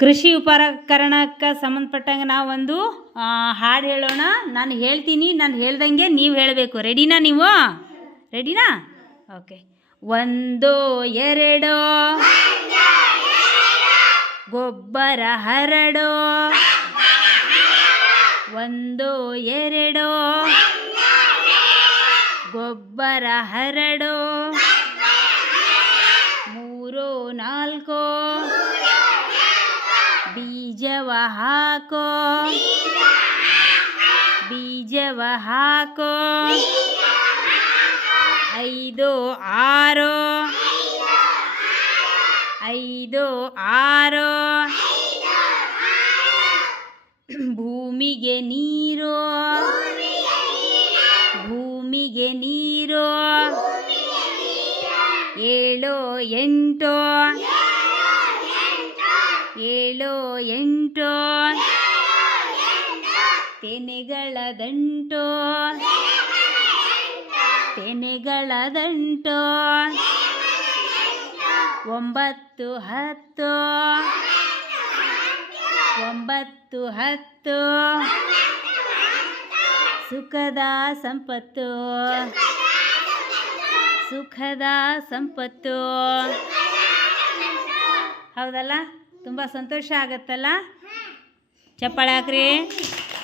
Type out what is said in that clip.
ಕೃಷಿ ಉಪಕರಣಕ್ಕೆ ಸಂಬಂಧಪಟ್ಟಂಗೆ ನಾವೊಂದು ಹಾಡು ಹೇಳೋಣ. ನಾನು ಹೇಳ್ತೀನಿ, ನಾನು ಹೇಳ್ದಂಗೆ ನೀವು ಹೇಳಬೇಕು. ರೆಡಿನಾ ನೀವು? ರೆಡಿನಾ ಓಕೆ ಒಂದು ಎರಡು, ಗೊಬ್ಬರ ಹರಡು, ಒಂದು ಎರಡೋ, ಗೊಬ್ಬರ ಹರಡು, ಮೂರು ನಾಲ್ಕು ಬೀಜವ ಹಾಕೋ. ಬೀಜವ ಹಾಕೋ. ಐದು ಆರು. ಐದು ಆರು. ಭೂಮಿಗೆ ನೀರು. ಭೂಮಿಗೆ ನೀರು. ಏಳು ಎಂಟು. ಏಳು ಎಂಟೋ? ತೆನೆಗಳ ದಂಟೋ ತೆನೆಗಳ ದಂಟೋ ಒಂಬತ್ತು ಹತ್ತು? ಒಂಬತ್ತು ಹತ್ತು? ಸುಖದ ಸಂಪತ್ತು? ಸುಖದ ಸಂಪತ್ತು? ಹೌದಲ್ಲ? ತುಂಬ ಸಂತೋಷ ಆಗತ್ತಲ್ಲ? ಚಪ್ಪಾಳೆ ಹಾಕ್ರಿ.